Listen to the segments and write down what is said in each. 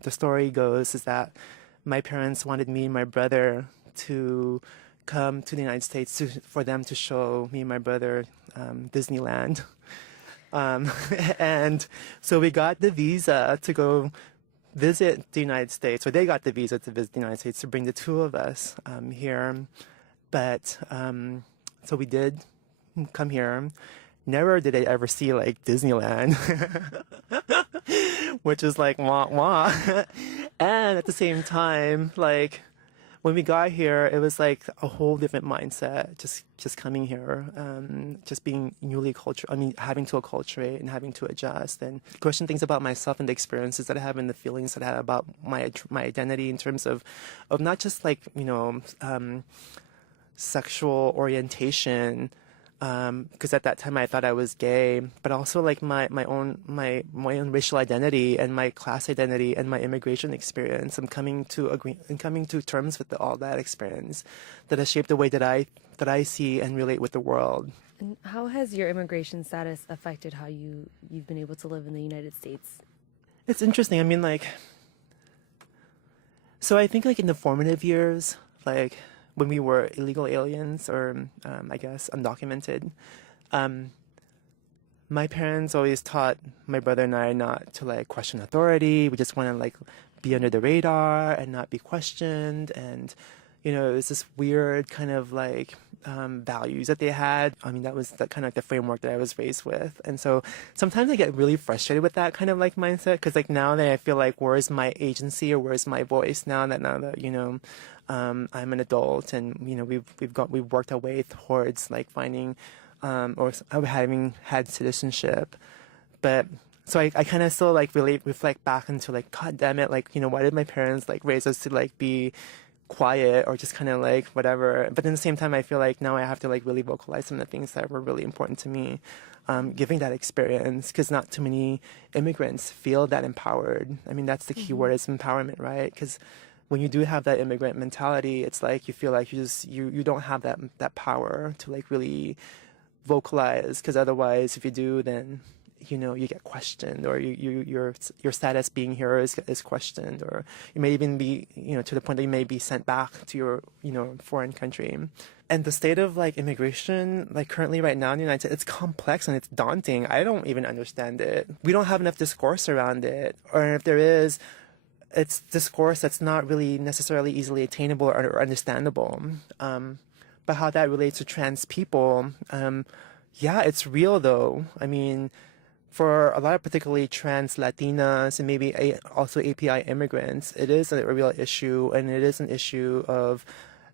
The story goes is that my parents wanted me and my brother to come to the United States for them to show me and my brother Disneyland. And so we got the visa to go visit the United States, or they got the visa to visit the United States to bring the two of us here. But so we did come here. Never did I ever see like Disneyland, which is like wah wah. And at the same time, like when we got here, it was like a whole different mindset. Just coming here, just being newly cultured. I mean, having to acculturate and having to adjust and question things about myself and the experiences that I have and the feelings that I have about my identity in terms of not just like sexual orientation. Because at that time I thought I was gay, but also like my own racial identity and my class identity and my immigration experience. I'm coming to terms with all that experience that has shaped the way that I see and relate with the world. And how has your immigration status affected how you've been able to live in the United States? It's interesting. I mean, like, so I think like in the formative years, like when we were illegal aliens or I guess undocumented, my parents always taught my brother and I not to like question authority. We just want to like be under the radar and not be questioned. And, you know, it was this weird kind of like values that they had. I mean, that was the kind of like the framework that I was raised with. And so sometimes I get really frustrated with that kind of like mindset, because like now that I feel like where's my agency or where's my voice now that you know I'm an adult, and you know we've worked our way towards like finding or having had citizenship. But so I kind of still like really reflect back into like, God damn it, like, you know, why did my parents like raise us to like be quiet or just kind of like whatever? But at the same time, I feel like now I have to like really vocalize some of the things that were really important to me, giving that experience, because not too many immigrants feel that empowered. I mean, that's the key word, is empowerment, right? Because when you do have that immigrant mentality, it's like you feel like you don't have that power to like really vocalize, because otherwise if you do, then you know you get questioned, or your status being here is questioned, or you may even be, you know, to the point that you may be sent back to your, you know, foreign country. And the state of like immigration, like currently right now in the United States, it's complex and it's daunting. I don't even understand it. We don't have enough discourse around it, or if there is, it's discourse that's not really necessarily easily attainable or understandable. But how that relates to trans people, yeah, it's real though. I mean, for a lot of particularly trans Latinas and maybe also API immigrants, it is a real issue, and it is an issue of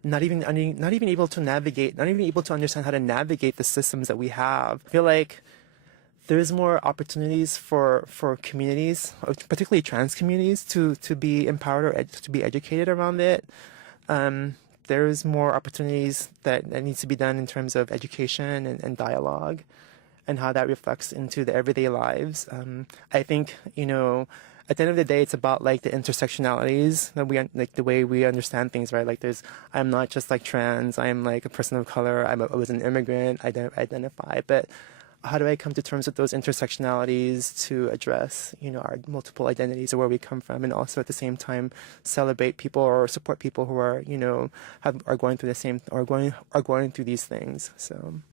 not even able to navigate, not even able to understand how to navigate the systems that we have. I feel like there's more opportunities for communities, particularly trans communities, to be empowered or to be educated around it. There's more opportunities that needs to be done in terms of education and dialogue, and how that reflects into the everyday lives. I think, you know, at the end of the day, it's about like the intersectionalities that we, like the way we understand things, right? Like I'm not just like trans, I'm like a person of color, I was an immigrant, I identify, but how do I come to terms with those intersectionalities to address, you know, our multiple identities or where we come from, and also at the same time celebrate people or support people who are, you know, are going through the same, or going through these things. So